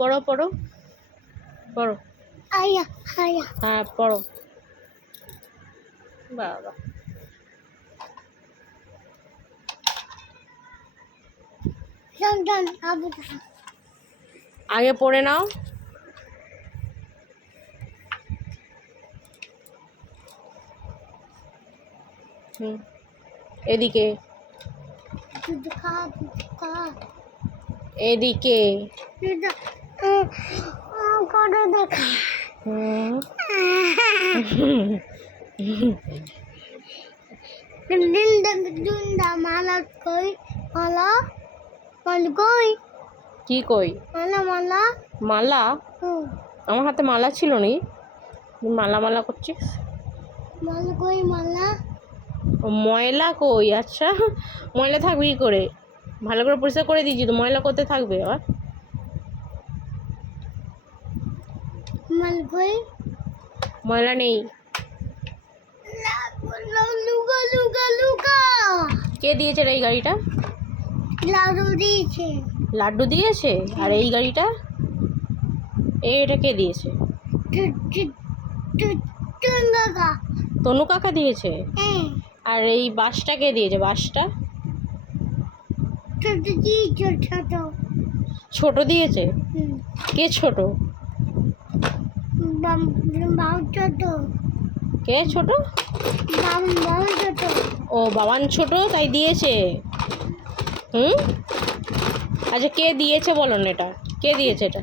পড়ো পড়ো পড়ো। আয়া আয়া হ্যাঁ পড়ো। বাবা সন্তান আবু আগে পড়ে নাও। এদিকে দুধ খা এদিকে। করে দেখা দুন্দা মালা কই মালা মাল কই কি কই? মালা মালা মালা? আমার হাতে মালা ছিল নি, মালা মালা করছিস। মাল কই মালা? ময়লা কই? আচ্ছা ময়লা থাকবে কি করে? ভালো করে পরিষ্কার করে দিয়েছি তো, ময়লা করতে থাকবে আবার। মাল কই? ময়লা নেই। Luka Luka Luka. কে দিয়েছে রে এই গাড়িটা? লাড্ডু দিয়েছে। লাড্ডু দিয়েছে? আর এই গাড়িটা এটা কে দিয়েছে? কাকা। তনু কাকা দিয়েছে। হ্যাঁ। আর এই বাসটা কে দিয়েছে? বাসটা ছোট দিয়েছে ছোট। ছোট দিয়েছে? কে ছোট? বাবু ছোট। কে ছোট? বাবু ছোট। ও বাবান ছোট তাই দিয়েছে। আচ্ছা কে দিয়েছে বলো না, এটা কে দিয়েছে? এটা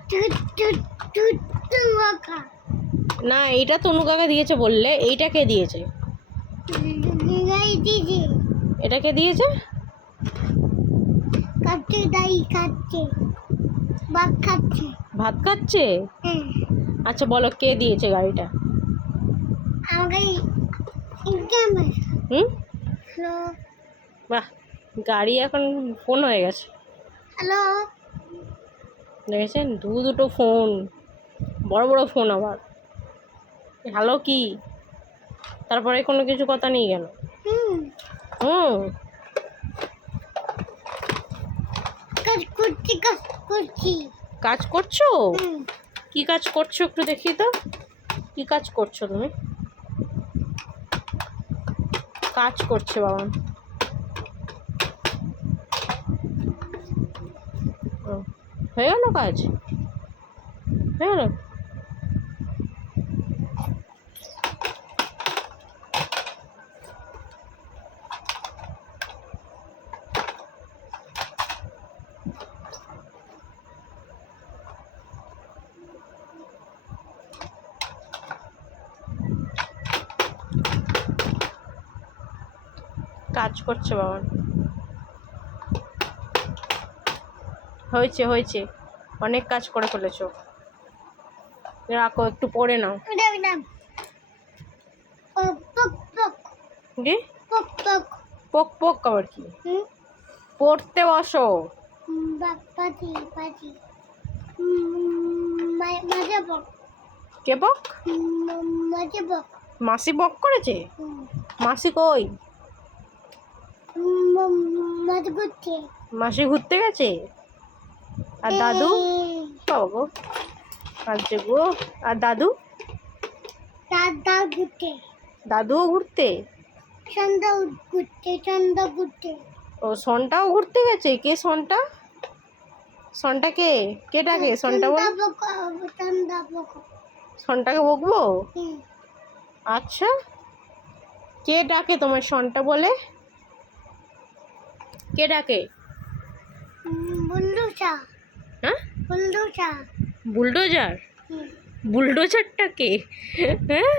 না, এইটা তনু কাকা দিয়েছে বললে, এইটা কে দিয়েছে? এটা কে দিয়েছে? খাচ্ছে দাই খাচ্ছে ভাত খাচ্ছে। ভাত খাচ্ছে? আচ্ছা বলো কে দিয়েছে গাড়িটা? আমাকে হ্যালো। বাহ, গাড়ি এখন ফোন হয়ে গেছে। হ্যালো দেখেছেন, দুটো ফোন, বড় বড় ফোন আবার। হ্যালো কি? তারপরে কোনো কিছু কথা নেই কেন? কাজ করছি কাজ করছি। কাজ করছো? কি কাজ করছো একটু দেখি তো, কি কাজ করছো তুমি? কাজ করছে বাবা। হয়ে গেল কাজ? হয়ে গেল? কাজ করছে বাবা। হয়েছে হয়েছে, অনেক কাজ করে ফেলেছো। রাখো, একটু পড়ে নাও। পোক পোক আবার কি? পড়তে বসো। কে বক? মাসি বক করেছে? মাসি কই? মাসি ঘুরতে গেছে। আর দাদু? বাবা গো, কাঁদছে গো। আর দাদু? দাদুও ঘুরতে? ও সনটাও ঘুরতে গেছে। কে সনটা? সনটা কে? কে ডাকে সনটা? বল, সনটাকে বকবো? আচ্ছা, কে ডাকে তোমার সনটা বলে? কে ডাকে? হ্যাঁ, বুলডোজার? বুলডোজারটা কে? হ্যাঁ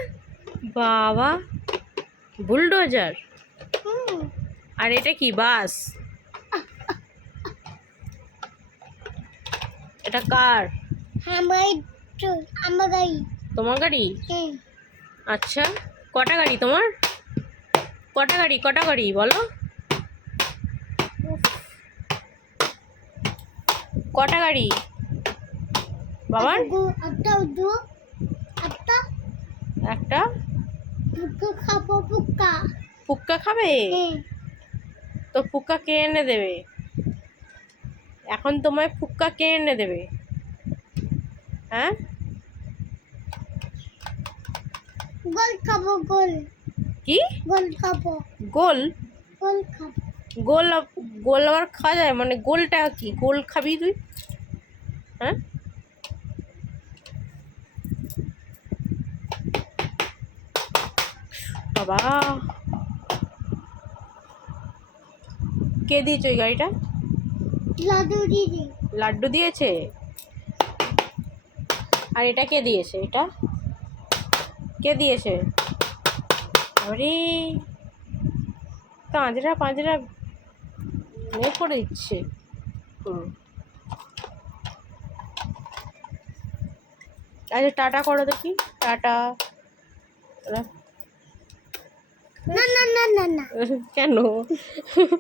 বাবা, বুলডোজার। আর এটা কি? বাস? এটা কার? তোমার গাড়ি? আচ্ছা, কটা গাড়ি তোমার? কটা গাড়ি? কটা গাড়ি বলো? কটা গাড়ি বাবার? একটা। ফুক্কা খাবে? তো ফুক্কা কে এনে দেবে এখন? তোমায় ফুক্কা কে এনে দেবে? হ্যাঁ গোল খাবো গোল কি গোল খাবো গোল গোল খাবো গোল গোল আবার খাওয়া যায় মানে গোলটা কি গোল খাবি তুই হ্যাঁ বাবা কে দিয়েছে ওই গাড়িটা লাড্ডু দিদি লাড্ডু দিয়েছে আর এটা কে দিয়েছে এটা কে দিয়েছে আরে পাঁজরা পাঁজরা বের করে দিচ্ছে আচ্ছা টাটা করো দেখি টাটা না না না না না কেন